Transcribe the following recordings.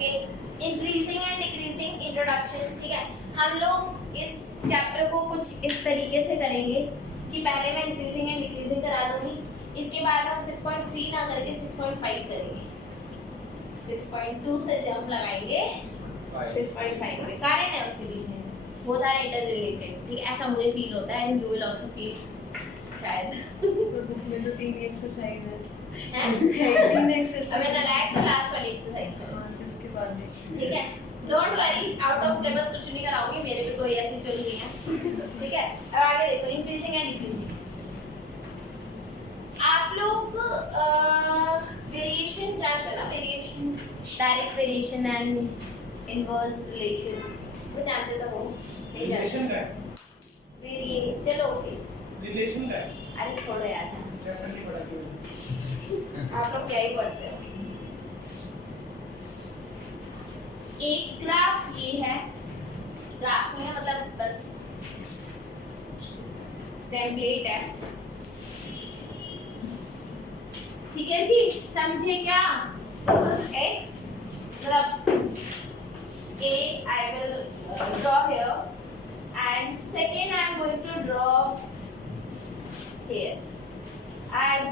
Okay, increasing and decreasing introduction. ठीक है, हम लोग इस चैप्टर को कुछ इस तरीके से करेंगे कि पहले मैं इंक्रीजिंग एंड डिक्रीजिंग करा दूंगी, इसके बाद हम 6.3 ना करके 6.5 करेंगे, 6.2 से जंप लगाएंगे 6.5 पे। कारण है उसके पीछे, बोथ आर इंटर रिलेटेड। ठीक है, ऐसा मुझे फील होता है and you will also feel शायद। बुक में तो 3 एक्सरसाइज है। हैं? 3 एक्सरसाइज। अबे रिलैक्स, तो लास्ट वाली एक्सरसाइज करो। हाँ, तो उसके बाद भी। ठीक है, don't worry, out of syllabus कुछ नहीं कराऊंगी, मेरे पे कोई ऐसी चल रही है। ठीक है, अब आगे देखो, इंक्रीजिंग एंड डिक्रीजिंग। आप लोग वेरिएशन जानते हैं ना, variation, direct variation and inverse relation, वो जानते तो हो? नहीं रिलेशन जानते? का है, वेरिएशन, चलो ओके, रिलेशन का है, अरे छोड़ो यार, चैप्टर नहीं पढ़ा क्यों? आप लोग क्या ही पढ़ते हो। एक ग्राफ ये है, ग्राफ में मतलब बस टेम्पलेट है। ठीक है जी, समझे क्या? दिस इज x, मतलब a I will draw here and second I am going to draw here. And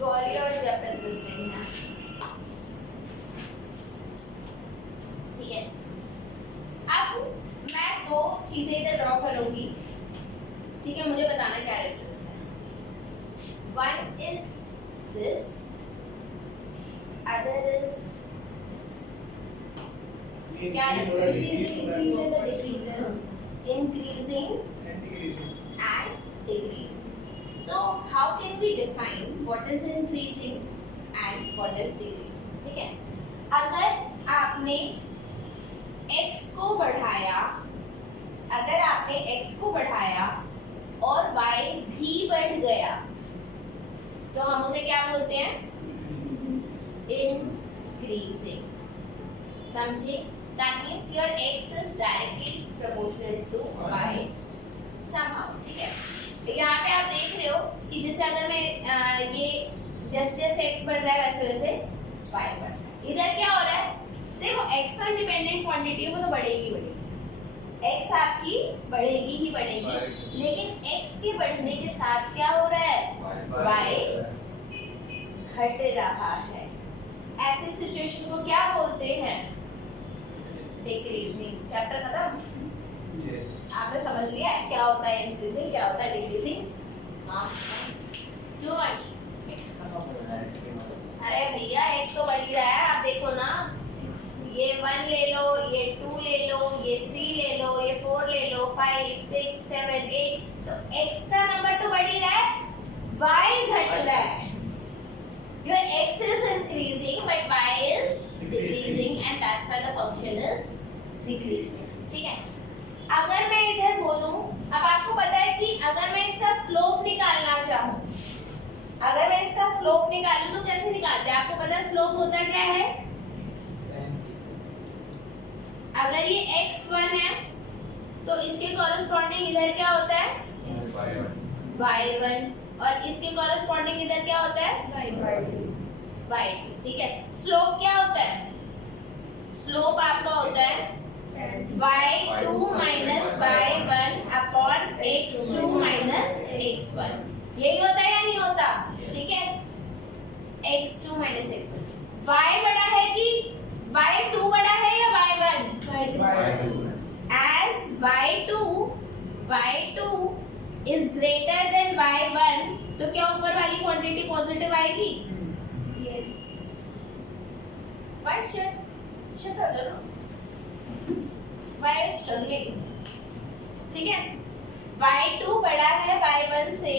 Gauri और Japan the same है। ठीक है, अब मैं दो चीजें इधर ड्रॉ करूंगी। ठीक है, मुझे बताना क्या डिफरेंस है। One is this, other is ये क्या increase लिखते और हो? decrease हो रहा है, increasing and decreasing. and decreasing. So how can we define what is increasing and what is decreasing? ठीक है, अगर आपने x को बढ़ाया, अगर आपने x को बढ़ाया और y भी बढ़ गया, तो हम उसे क्या बोलते हैं? Increasing. समझे? That means your x is directly proportional to y somehow. ठीक है, यहाँ पे आप देख रहे हो कि जैसे अगर मैं ये जैसे जैसे x बढ़ रहा है वैसे वैसे y बढ़ रहा है। इधर क्या हो रहा है? देखो, x तो इंडिपेंडेंट क्वांटिटी है, वो तो बढ़ेगी बढ़ेगी, x आपकी बढ़ेगी ही बढ़ेगी, लेकिन x के बढ़ने के साथ क्या हो रहा है? y घट रहा है। ऐसी सिचुएशन को क्या बोलते हैं? डिक्रीजिंग। चैप्टर खत्म? Yes. आपने समझ लिया है क्या होता है इंक्रीजिंग, क्या होता है डिक्रीजिंग? हाँ, क्यों आज? अरे भैया, x तो बढ़ ही रहा है, आप देखो ना, ये 1 ले लो, ये 2 ले लो, ये 3 ले लो, ये 4 ले लो, 5 6 7 8, तो x का नंबर तो बढ़ ही रहा है, y घट रहा है। Your x is increasing but y is decreasing and that's why the function is decreasing. ठीक है, अगर मैं इधर बोलूं, अब आपको पता है कि अगर मैं इसका स्लोप निकालना चाहूं, अगर मैं इसका स्लोप निकालूं तो कैसे निकालते हैं? आपको पता है स्लोप होता क्या है? अगर ये x1 है तो इसके कॉरेस्पॉन्डिंग इधर क्या होता है? y1, और इसके कॉरेस्पॉन्डिंग इधर क्या होता है? y2। ठीक है, स्लोप क्या होता है? स्लोप आपका होता है y2 minus y1 upon x2 minus x1। यही होता है या नहीं होता? ठीक है, x2 minus x1। y बड़ा है कि y2 बड़ा है या y1? As y2 is greater than y1, तो क्या ऊपर वाली क्वांटिटी पॉजिटिव आएगी? Yes. But check y is struggling। ठीक है, y2 बड़ा है y1 से,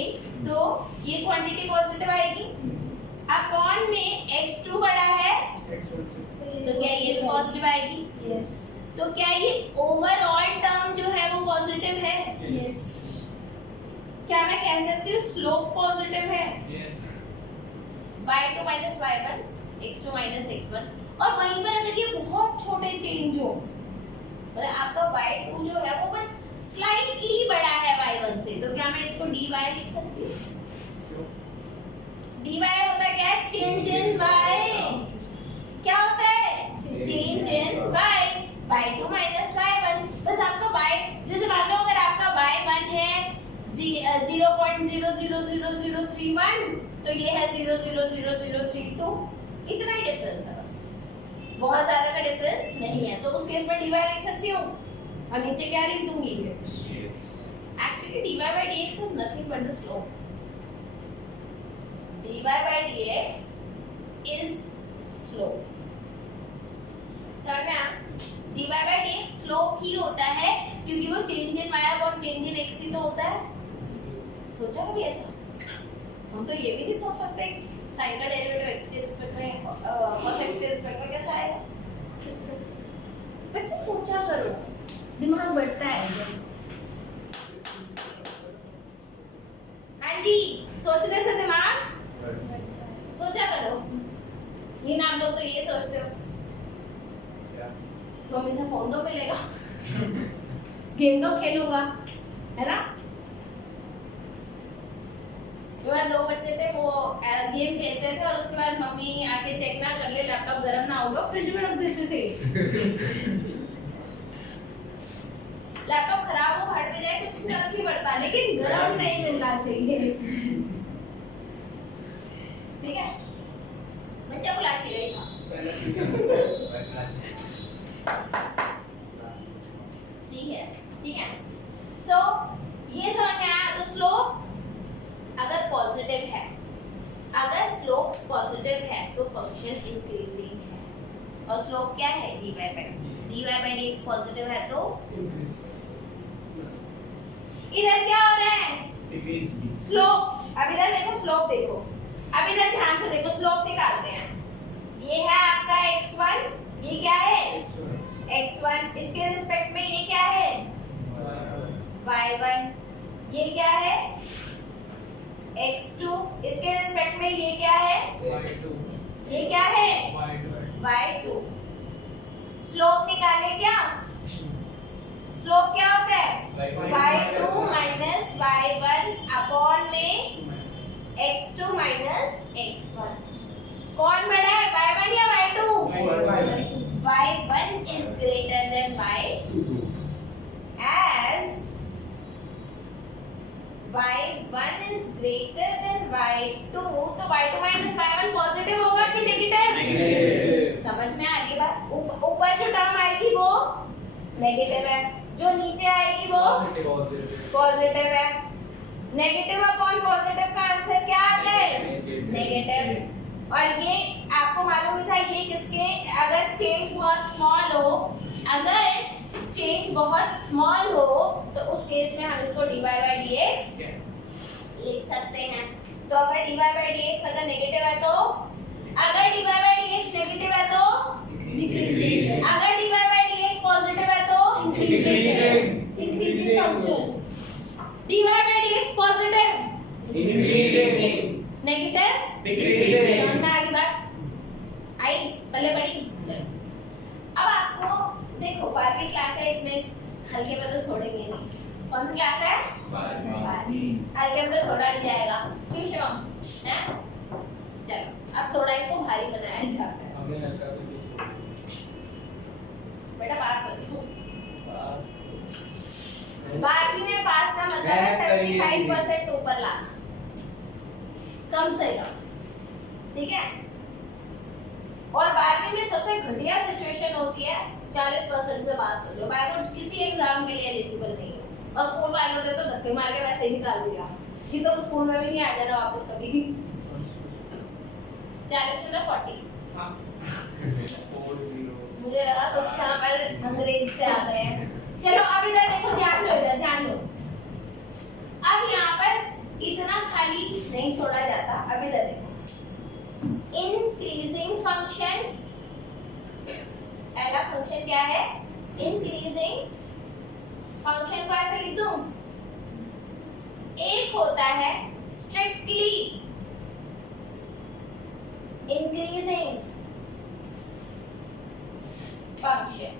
तो ये क्वांटिटी पॉजिटिव आएगी। अपॉन में x2 बड़ा है, तो क्या ये भी पॉजिटिव आएगी? Yes. तो क्या ये ओवरऑल टर्म जो है वो पॉजिटिव है? Yes. क्या मैं कह सकती हूँ स्लोप पॉजिटिव है? Yes. y2 minus y1, x2 minus x1। और वहीं पर अगर ये बहुत छोटे चेंज हो, मतलब आपका y2 जो है वो बस स्लाइटली बड़ा है y1 से, तो क्या मैं इसको dy लिख सकती हूँ? dy होता क्या है? Change in y। क्या होता है? तो ये है 0.00032, इतना ही डिफरेंस है बस, बहुत ज्यादा का डिफरेंस नहीं है। तो उस केस में dy लिख सकती हूँ और नीचे क्या लिख दूंगी, actually dy by dx is nothing but the slope. dy by dx is slope. समझ में आया? dy by dx slope ही होता है क्योंकि वो change in y upon change in x ही तो होता है। सोचा कभी ऐसा? हम तो ये भी नहीं सोच सकते साइन का डेरिवेटिव x के रिस्पेक्ट में cos x के रिस्पेक्ट में कैसा आएगा। बच्चे सोचा करो, दिमाग बढ़ता है। हाँ जी, सोचने से दिमाग सोचा करो। ये ना आप लोग तो ये सोचते हो मम्मी से फोन तो मिलेगा, गेम तो खेलूंगा, है ना। मेरे दो बच्चे थे, वो गेम खेलते थे और उसके बाद मम्मी आके चेक ना कर ले लैपटॉप गर्म ना हो गया, फ्रिज में रख देते थे। लैपटॉप खराब हो हट भी जाए कुछ फर्क नहीं पड़ता, लेकिन गर्म नहीं मिलना चाहिए। ठीक है, बच्चा को लाची गई था। ठीक है। सो ये समझ में आया। तो स्लोप अगर पॉजिटिव है, अगर स्लोप पॉजिटिव है तो फंक्शन इंक्रीजिंग है, और स्लोप क्या है, dy by dx पॉजिटिव है तो इधर क्या हो रहा है, स्लोप। अब इधर देखो, स्लोप देखो, अब इधर ध्यान से देखो, स्लोप निकालते हैं। ये है आपका x1, ये क्या है x1, इसके रिस्पेक्ट में ये क्या है y1, ये क्या है x2, इसके रिस्पेक्ट में ये क्या है ये क्या है y2। स्लोप निकाले क्या, स्लोप क्या होता है y2 माइनस y1 अपॉन में x2 माइनस x1। कौन बड़ा है, y1 या y2? y1 is greater than y2 as y1 is greater than y2, तो y2 minus y1 पॉजिटिव होगा कि नेगेटिव? समझ में आ गई बात। ऊपर जो टर्म आएगी वो नेगेटिव है, जो नीचे आएगी वो पॉजिटिव है। नेगेटिव अपॉन पॉजिटिव का आंसर क्या आता है, नेगेटिव। और ये आपको मालूम ही था, ये किसके, अगर चेंज बहुत स्मॉल हो, अगर चेंज बहुत स्मॉल हो तो उस केस में हम इसको dy by dx लिख सकते हैं। तो अगर dy by dx अगर नेगेटिव है तो, अगर dy by dx नेगेटिव है तो डिक्रीजिंग, अगर dy by dx पॉजिटिव है तो increasing function. dy by dx positive increasing, negative decreasing. समझ में आ गई बात, आई पहले बड़ी। चलो अब आपको देखो 12वीं क्लास है, इतने हल्के में तो छोड़ेंगे नहीं। कौन सी क्लास है, 12वीं। हल्के में तो छोड़ा नहीं जाएगा, क्यों शिवम, हैं? चलो अब थोड़ा इसको भारी बनाया जाता है। हमने हल्का तो नहीं छोड़ा, बेटा पास हो गए, 12वीं में पास का मतलब है 75% ऊपर लाना, कम से कम, ठीक है। और 12वीं में सबसे घटिया सिचुएशन होती है 40% से पास हो जाओ, बाय किसी एग्जाम के लिए एलिजिबल नहीं हो, और स्कूल वालों ने तो धक्के मार के वैसे ही निकाल दिया कि तुम स्कूल में भी नहीं आ जाना वापस कभी। 40 में ना 40, मुझे लगा कुछ यहाँ पर अंग्रेज से आ गए हैं। चलो अब इधर देखो, ध्यान दो, इधर ध्यान दो। अब यहाँ पर इतना खाली नहीं छोड़ा जाता। अब इधर देखो, इंक्रीजिंग फंक्शन, पहला फंक्शन क्या है, इंक्रीजिंग फंक्शन को ऐसे लिख दूं, एक होता है स्ट्रिक्टली इंक्रीजिंग फंक्शन,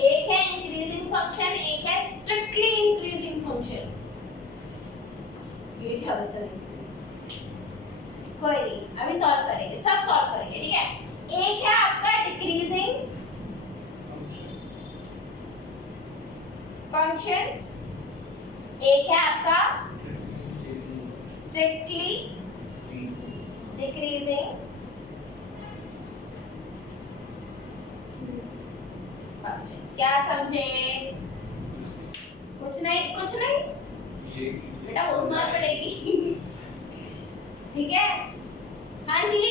एक है इंक्रीजिंग फंक्शन, एक है स्ट्रिक्टली इंक्रीजिंग फंक्शन। ये क्या बता रही, कोई नहीं, अभी सॉल्व करेंगे, सब सॉल्व करेंगे, ठीक है। एक है आपका डिक्रीजिंग फंक्शन, एक है आपका स्ट्रिक्टली डिक्रीजिंग फंक्शन। क्या समझे? कुछ नहीं बेटा बहुत मार पड़ेगी। ठीक है, हाँ जी।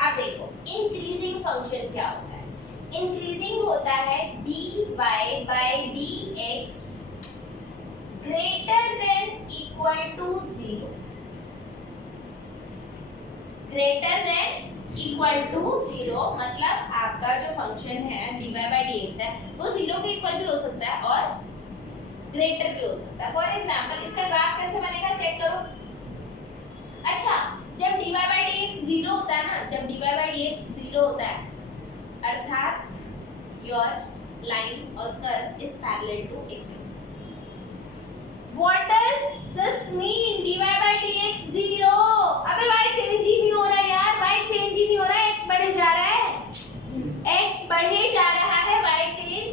अब देखो इंक्रीजिंग फंक्शन क्या होता है। इंक्रीजिंग होता है dy by dx greater than equal to 0, greater than equal to 0 मतलब आपका जो फंक्शन है dy बाय dx है वो 0 के इक्वल भी हो सकता है और ग्रेटर भी हो सकता है। फॉर एग्जांपल इसका ग्राफ कैसे बनेगा चेक करो। अच्छा, जब dy बाय dx 0 होता है ना, जब dy बाय dx 0 होता है अर्थात योर लाइन और curve is parallel to x axis. What does this mean? dy by dx 0। अबे y चेंज ही नहीं हो रहा है यार, y चेंज ही नहीं हो रहा है, x बढ़े जा रहा है, x बढ़े जा रहा है, y चेंज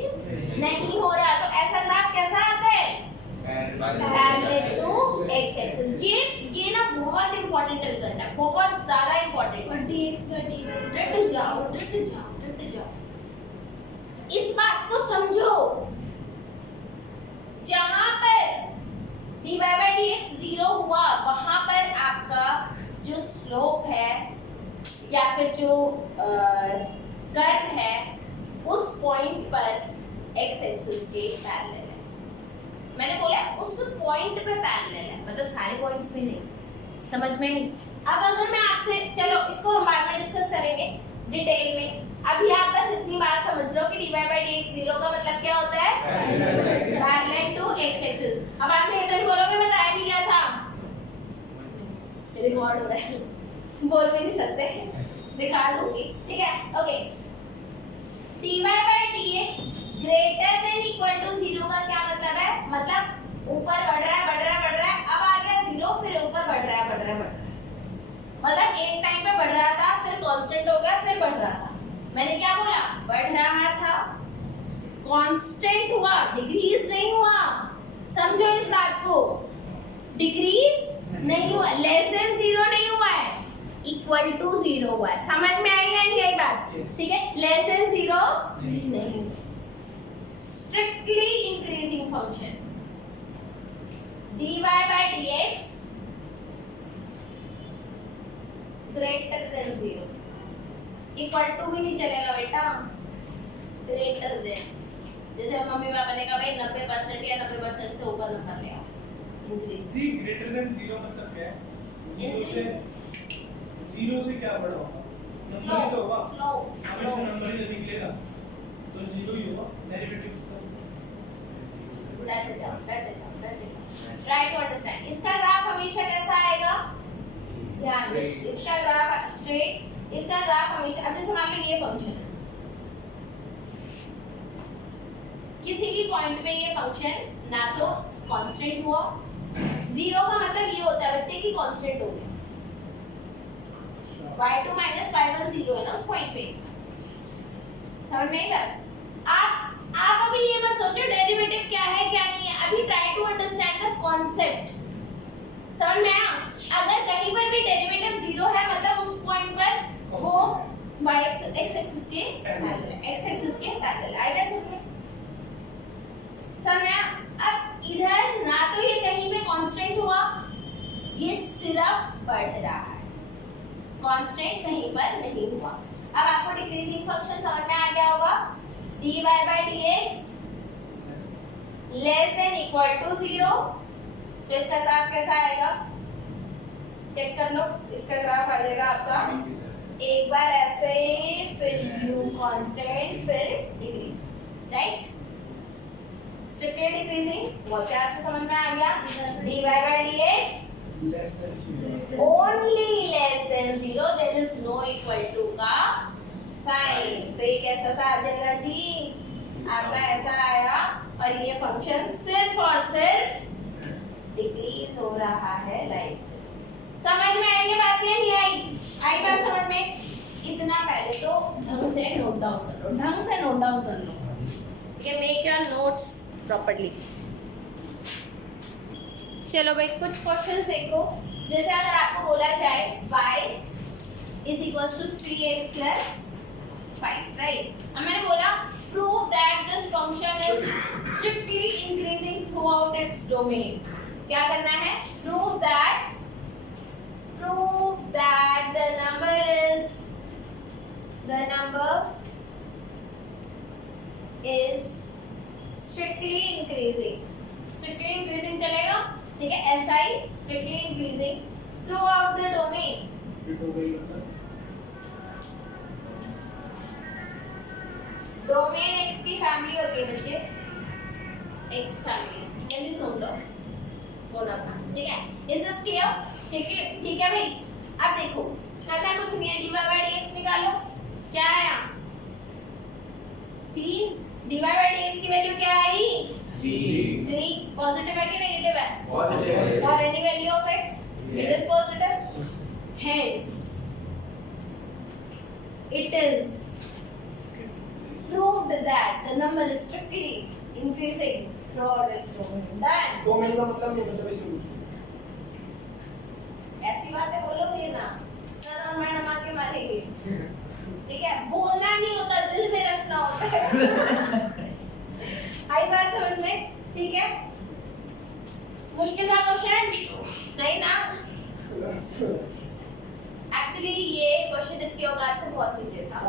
नहीं हो रहा। तो ऐसा ग्राफ कैसा आता है? Parallel to x axis. ये ना बहुत इंपॉर्टेंट रिजल्ट है, बहुत ज्यादा इंपॉर्टेंट। और dx का dy रट जाओ। इस बात को समझो, जहां पर dy बाय dx 0 हुआ वहां पर आपका जो स्लोप है या फिर जो कर्व है उस पॉइंट पर x एक्सिस के पैरेलल है। मैंने बोला उस पॉइंट पे पैरेलल है, मतलब सारे पॉइंट्स पे नहीं। समझ में आई? अब अगर मैं आपसे, चलो इसको हम बाद में डिस्कस करेंगे डिटेल में, अभी आप बस इतनी बात समझ लो कि dy बाय dx 0 का मतलब क्या होता है? Parallel to x axis. अब आप ये तो नहीं बोलोगे बताया नहीं क्या था, रिकॉर्ड हो रहा है, बोल भी नहीं सकते, दिखा दूंगी। ठीक है, okay. dy by dx greater than equal to 0 का क्या मतलब है? मतलब ऊपर बढ़ रहा है, अब आ गया 0, फिर ऊपर बढ़ रहा है। मतलब एक टाइम पे बढ़ रहा था, फिर कांस्टेंट हो गया, फिर बढ़ रहा था। मैंने क्या बोला? बढ़ रहा था, कांस्टेंट हुआ, डिक्रीज नहीं हुआ। समझो इस बात को, डिक्रीज नहीं हुआ, लेस देन 0 नहीं हुआ है, इक्वल टू 0 हुआ है। समझ में आई या नहीं आई बात? ठीक है, लेस देन 0 नहीं। Strictly increasing function dy by dx greater than 0, equal to भी नहीं चलेगा बेटा, ग्रेटर देन। जैसे मम्मी पापा ने कहा भाई 90% या 90% से ऊपर नंबर ले आओ, इंक्रीज। दी ग्रेटर देन 0 मतलब क्या है? 0 से क्या बड़ा होगा? नंबर ही तो होगा, स्लो हमेशा नंबर ही तो निकलेगा, तो 0 ही होगा। Derivative that is try to understand. इसका ग्राफ हमेशा कैसा आएगा? ध्यान दे, इसका ग्राफ स्ट्रेट, इसका ग्राफ हमेशा, अब जैसे मान लो ये फंक्शन है, किसी भी पॉइंट पे ये फंक्शन ना तो कांस्टेंट हुआ, 0 का मतलब ये होता है बच्चे की कांस्टेंट हो गया, y2 - y10 है ना उस पॉइंट पे। समझ में आई बात? आप अभी ये मत सोचो डेरिवेटिव क्या है क्या नहीं है, अभी try to understand the concept. समझ में आया? अगर कहीं पर भी डेरिवेटिव 0 है मतलब उस पॉइंट पर वो x एक्सिस के पैरेलल है, x एक्सिस के पैरेलल आएगा। समझ में आया? अब इधर ना तो ये कहीं पे कांस्टेंट हुआ, ये सिर्फ बढ़ रहा है, कांस्टेंट कहीं पर नहीं हुआ। अब आपको डिक्रीजिंग फंक्शन समझ में आ गया होगा, dy by dx less than equal to 0। तो इसका ग्राफ कैसा आएगा चेक कर लो, इसका ग्राफ आ जाएगा आपका एक बार ऐसे, फिर u कांस्टेंट, फिर डिक्रीज, राइट? स्ट्रिक्टली डिक्रीजिंग, बहुत प्यार से समझ में आ गया। dy by dx less than 0 only less than 0, there is no equal to का साइन। तो ये कैसा सा आ जाएगा जी? आपका ऐसा आया, और ये फंक्शन सिर्फ और सिर्फ डिक्रीज हो रहा है लाइक दिस। समझ में आई ये बात या नहीं आई? आई बात समझ में? इतना पहले तो ढंग से नोट डाउन कर लो, ढंग से नोट डाउन कर लो, कि मेक योर नोट्स प्रॉपर्ली। चलो भाई कुछ क्वेश्चंस देखो। जैसे अगर आपको बोला जाए y is equals to 3x plus 5, right? अब मैंने बोला prove that this function is strictly increasing throughout its domain. क्या करना है? Prove that the number is strictly increasing. Strictly increasing चलेगा? ठीक है, SI strictly increasing throughout the domain. Domain x की फैमिली होती है बच्चे, x फैमिली जल्दी सुन लो बोला था, ठीक है? Is this clear? ठीक है भाई। अब देखो करना कुछ नहीं है, dy by dx निकालो। क्या आया? 3 dy by dx की वैल्यू क्या आई? 3 पॉजिटिव है कि नेगेटिव है? पॉजिटिव। और any value of x it is positive, hence it is proved that the number is strictly increasing throughout its domain. Then domain का मतलब नहीं, मतलब इसमें कुछ ऐसी बातें बोलोगे ना सर और मैडम आके मारेंगे, ठीक है? बोलना नहीं होता, दिल में रखना होता है। आई बात समझ में? ठीक है? मुश्किल था क्वेश्चन? नहीं ना? एक्चुअली ये क्वेश्चन इसकी औकात से बहुत नीचे था।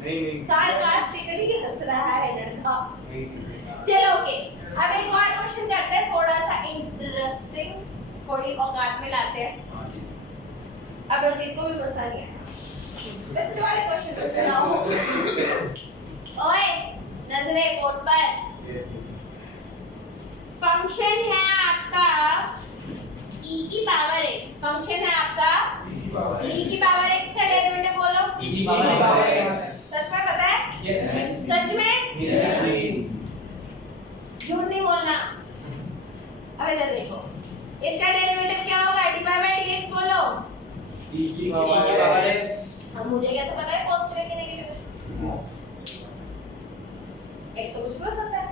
नहीं सार्कास्टिकली हंस रहा है लड़का। चलो ओके, अब एक और क्वेश्चन करते हैं, थोड़ा सा इंटरेस्टिंग, थोड़ी औकात में लाते हैं। अब रंजीत को भी मजा नहीं आया, बच्चों वाले क्वेश्चन बनाओ। ओए नजरे बोर्ड पर, फंक्शन है आपका e की पावर x, फंक्शन है आपका e की पावर x का डेरिवेटिव बोलो। e की पावर x। सच में पता है? यस। सच में? यस। झूठ नहीं बोलना। अब इधर देखो, इसका डेरिवेटिव क्या होगा? dy by dx बोलो। e की पावर x। अब मुझे कैसे पता है पॉजिटिव है कि नेगेटिव है? x तो कुछ भी हो सकता है,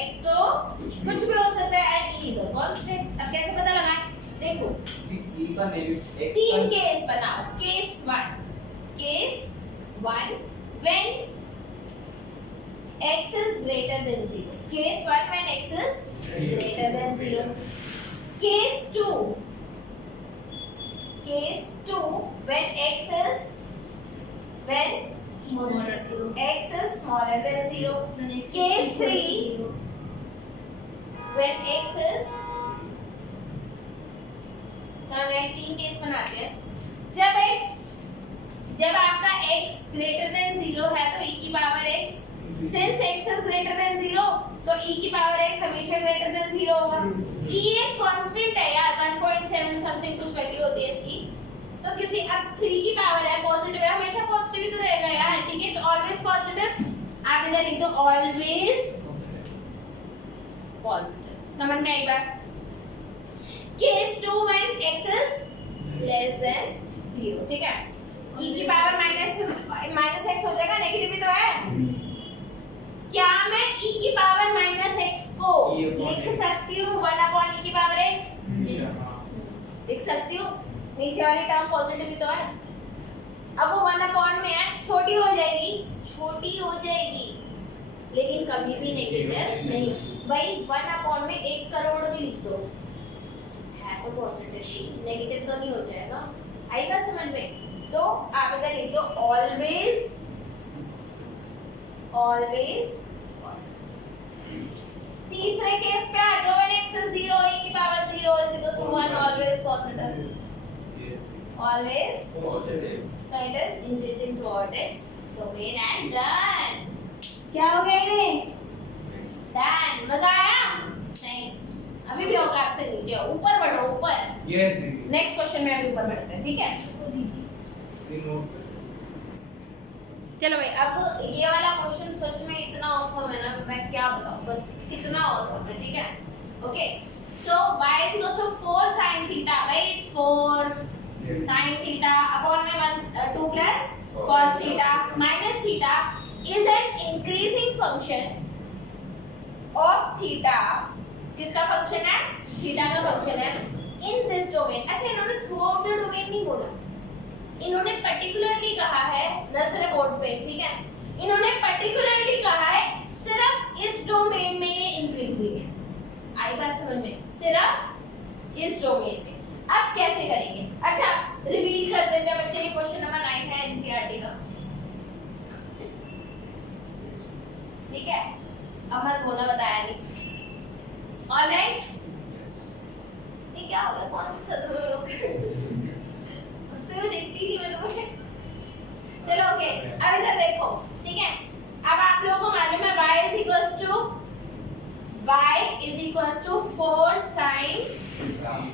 x तो कुछ भी हो सकता है, and e is a constant। अब कैसे पता लगाएं? देखो e का नेगेटिव x तीन केस बनाओ। Case 1 when x is greater than 0, case 1 when x is greater than 0, case 2 when x is smaller than 0, case 3 when x is, तीन case बनाते हैं। जब आपका x greater than 0 है तो e की power x, since x is greater than 0 तो e की पावर x हमेशा greater than 0 होगा। e एक कांस्टेंट है यार, 1.7 समथिंग कुछ वैल्यू होती है इसकी। तो किसी अब 3 की पावर है, पॉजिटिव है, हमेशा पॉजिटिव ही तो रहेगा यार, ठीक है? तो ऑलवेज पॉजिटिव, आप इधर लिख दो ऑलवेज पॉजिटिव। समझ में आई बात? Case 2 when x is less than 0, ठीक है? e की पावर माइनस x हो जाएगा, नेगेटिव ही तो है। क्या मैं e की पावर माइनस x को लिख सकती हूँ 1/e की पावर x? लिख सकती हूँ, नीचे वाली टर्म पॉजिटिव ही तो है। अब वो 1/में है, छोटी हो जाएगी, लेकिन कभी भी नेगेटिव नहीं। भाई 1 में 1 करोड़ भी लिख दो, है तो पॉजिटिव ही, नेगेटिव तो नहीं हो जाएगा। आई बात समझ में? तो आप इधर लिख दो ऑलवेज तीसरे केस पे आ जाओ, when x is 0 e की power 0 is equals to 1, always positive, always positive. so it is increasing throughout its domain and done। क्या हो गया ये? डन। मजा आया? नहीं, अभी भी औकात से नीचे हो, ऊपर बढ़ो ऊपर। यस दीदी। नेक्स्ट क्वेश्चन में अभी ऊपर बढ़ते हैं, ठीक है? चलो भाई, अब ये वाला क्वेश्चन सच में इतना औसम है ना, मैं क्या बताऊं, बस कितना औसम है, ठीक है? Okay, so y is equals to 4 sin theta, भाई it's 4 sin theta upon में 2 plus cos theta minus theta is an increasing function of theta किसका फंक्शन है? थीटा का फंक्शन है इन दिस डोमेन। अच्छा इन्होंने थ्रू आउट द डोमेन नहीं बोला, इन्होंने पर्टिकुलरली कहा है नजर बोर्ड पे, ठीक है, इन्होंने पर्टिकुलरली कहा है सिर्फ इस डोमेन में ये इंक्रीजिंग है। आई बात समझ में? सिर्फ इस डोमेन में। अब कैसे करेंगे? अच्छा रिपीट कर देते हैं बच्चे, ये क्वेश्चन नंबर 9 है एनसीईआरटी का, ठीक है, अमर बोला बताया नहीं। ऑलराइट, ये क्या हो गया? कौन से सदमे में हो गए? हंसते हुए देखती थी मैं तुम्हें। चलो ओके, अब इधर देखो, ठीक है, अब आप लोगों को मालूम है y is equals to 4 sin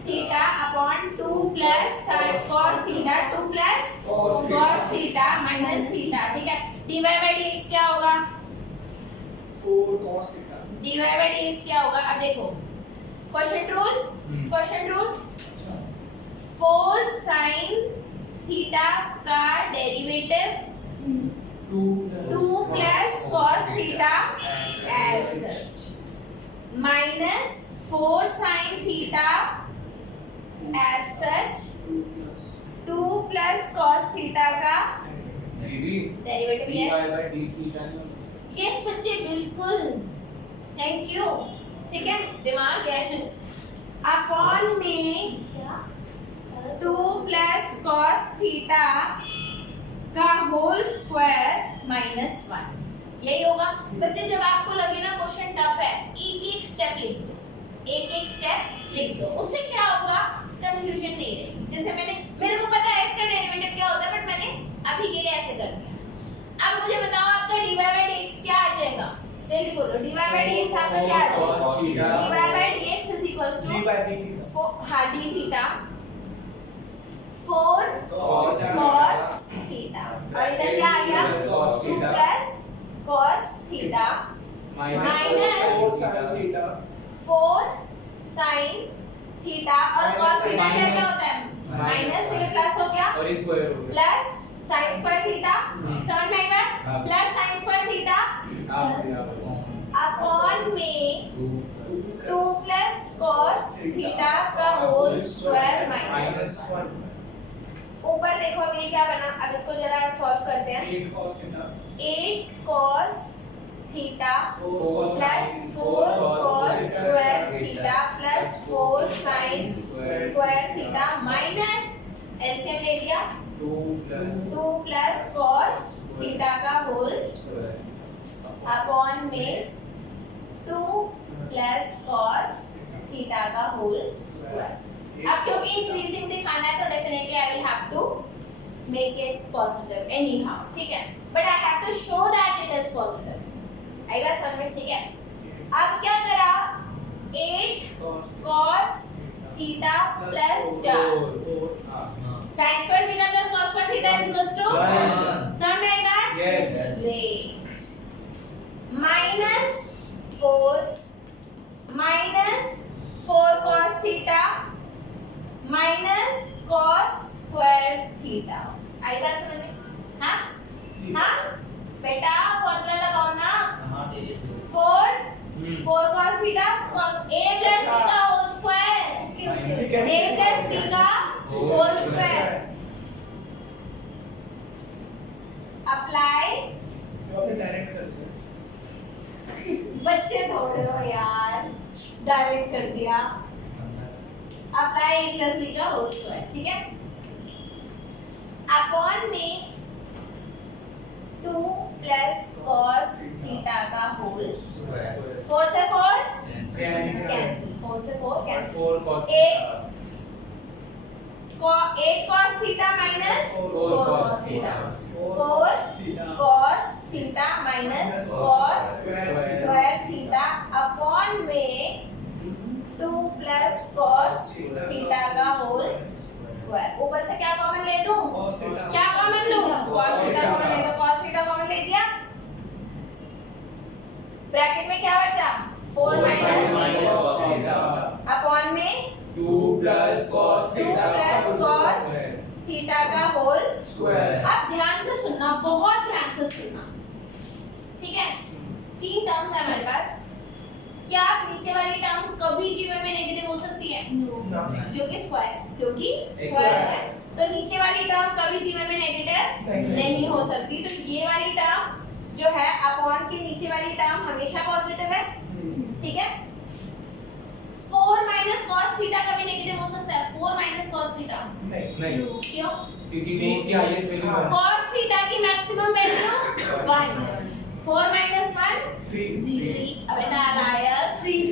theta upon 2 plus sin cos theta 2 plus cos theta minus theta, ठीक है, dy by dx क्या होगा? 4 cos theta dy by dx क्या होगा? अब देखो क्वेश्चन रूल 4 sin थीटा का derivative 2 plus cos theta as such minus 4 sin theta as such 2 plus cos theta का डेरिवेटिव। यस बच्चे बिल्कुल, थैंक यू, ठीक है, दिमाग है। अपॉन में 2 plus cos theta का होल स्क्वायर माइनस 1, यही होगा बच्चे। जब आपको लगे ना क्वेश्चन टफ है, एक स्टेप लिख दो, एक स्टेप लिख दो, उससे क्या होगा? कंफ्यूजन नहीं रहेगी। जैसे मेरे को पता है इसका डेरिवेटिव क्या होता है, बट मैंने अभी के लिए ऐसे कर दिया। अब मुझे बताओ आपका dy by dx क्या आ जाएगा? जल्दी बोलो, dy by dx आपका क्या आ जाएगा? dy by dx is equals to d by dt हाँ d theta 4 cos theta, और इधर क्या आ गया? 2 plus cos theta minus 4 sin theta 4 sin theta, और cos theta क्या क्या होता है? माइनस, फिर प्लस हो गया और स्क्वायर हो गया प्लस sin square theta, समझ में आएगा? Plus sin square theta upon में 2 plus cos theta का होल स्क्वायर माइनस 1 ऊपर देखो अब ये क्या बना। अब इसको जरा सॉल्व करते हैं। 8 cos theta 8 cos theta 4 plus 4 cos square theta plus 4 sin square theta minus LCM ले लिया 2 plus cos theta का होल अपॉन में 2 plus cos theta का होल स्क्वायर। अब क्योंकि इंक्रीजिंग दिखाना है तो definitely I will have to make it positive anyhow, ठीक है, but I have to show that it is positive. आएगा समझ में? ठीक है, अब क्या करा? 8 cos theta plus 4 sin square theta plus cos square theta is equals to 1। समझ में आएगा? Yes. Great. minus 4 cos theta minus cos square theta। आई बात समझ में? हाँ हाँ बेटा फॉर्मूला लगाओ ना। 4 cos theta cos a plus b का whole square, a plus b का होल स्क्वायर। अप्लाई डायरेक्ट कर दिया बच्चे थोड़े हो यार, डायरेक्ट कर दिया। अप्लाई a plus b का होल स्क्वायर, ठीक है, अपॉन में 2 plus cos theta का होल स्क्वायर। 4 से 4 कैंसिल, 4 से 4 cancel. 4 cos 8 cos theta minus 4 cos theta, 4 cos theta minus cos square theta upon में 2 plus cos theta का होल स्क्वायर। ऊपर से क्या कॉमन ले दूं? क्या कॉमन लूं? cos theta कॉमन ले दो, cos theta कॉमन ले दिया, ब्रैकेट में क्या बचा? 4 minus अपॉन में 2 plus cos 2 plus cos theta का होल स्क्वायर। अब ध्यान से सुनना, बहुत ध्यान से सुनना, ठीक है, 3 टर्म्स है हमारे पास। क्या नीचे वाली टर्म कभी जीवन में नेगेटिव हो सकती है? क्योंकि स्क्वायर है, तो नीचे वाली टर्म कभी जीवन में नेगेटिव नहीं हो सकती। तो ये वाली टर्म जो है अपॉन के नीचे वाली टर्म हमेशा पॉजिटिव है, ठीक है। 4 माइनस cos थीटा कभी नेगेटिव हो सकता है? 4 माइनस cos थीटा नहीं क्यों? क्योंकि वो उसकी हाईएस्ट वैल्यू है। cos थीटा की मैक्सिमम वैल्यू 1, 4 माइनस 1 3। अब बेटा आया 3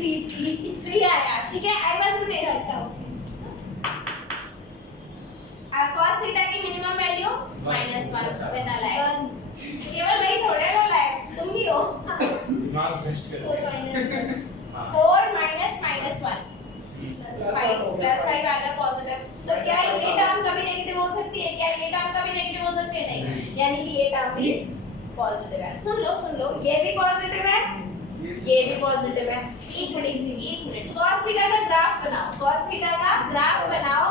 आया, ठीक है। आई बस में cos थीटा की मिनिमम वैल्यू -1 बेटा लाया। केवल मैं ही थोड़े बोला है, तुम भी हो। दिमाग वेस्ट कर 4 माइनस -1 5 प्लस 5 आ गया पॉजिटिव। तो क्या ये टर्म कभी नेगेटिव हो सकती है? क्या ये टर्म कभी नेगेटिव हो सकती है? नहीं, यानी कि ये टर्म भी पॉजिटिव है। सुन लो, ये भी पॉजिटिव है, ये भी पॉजिटिव है। एक मिनट cos थीटा का ग्राफ बनाओ, cos थीटा का ग्राफ बनाओ।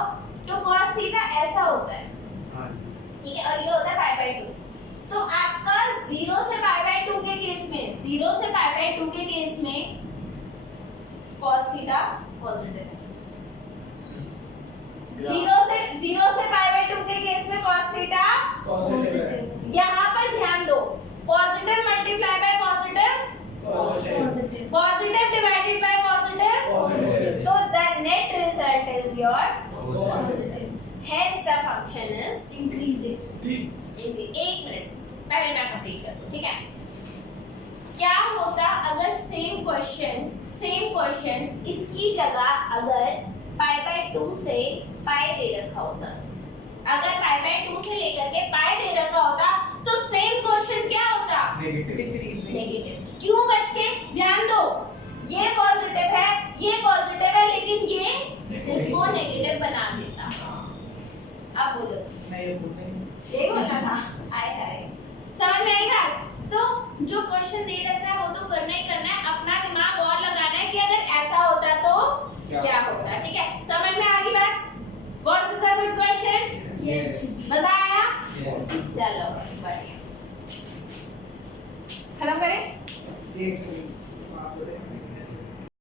तो cos थीटा ऐसा होता है, ठीक है, और ये होता है π/2। तो आपका 0 से π/2 के केस में, 0 से π/2 के केस में cos थीटा पॉजिटिव है। 0 से π/2 के केस में cos थीटा पॉजिटिव यहाँ पर ध्यान दो, positive multiply by positive, positive divided by positive, तो the net result is your positive. hence the function is increasing. एक मिनट पहले मैं कंप्लीट कर दूं, ठीक है। क्या होता अगर सेम क्वेश्चन इसकी जगह अगर π/2 से पाई दे रखा होता, अगर π/2 से लेकर के पाई दे रखा होता तो सेम क्वेश्चन क्या होता? नेगेटिव। क्यों बच्चे ध्यान दो, ये पॉजिटिव है, ये पॉजिटिव है, लेकिन ये इसको नेगेटिव बना देता। अब बोलो, यही बोला था, आए समझ में आई बात? तो जो क्वेश्चन दे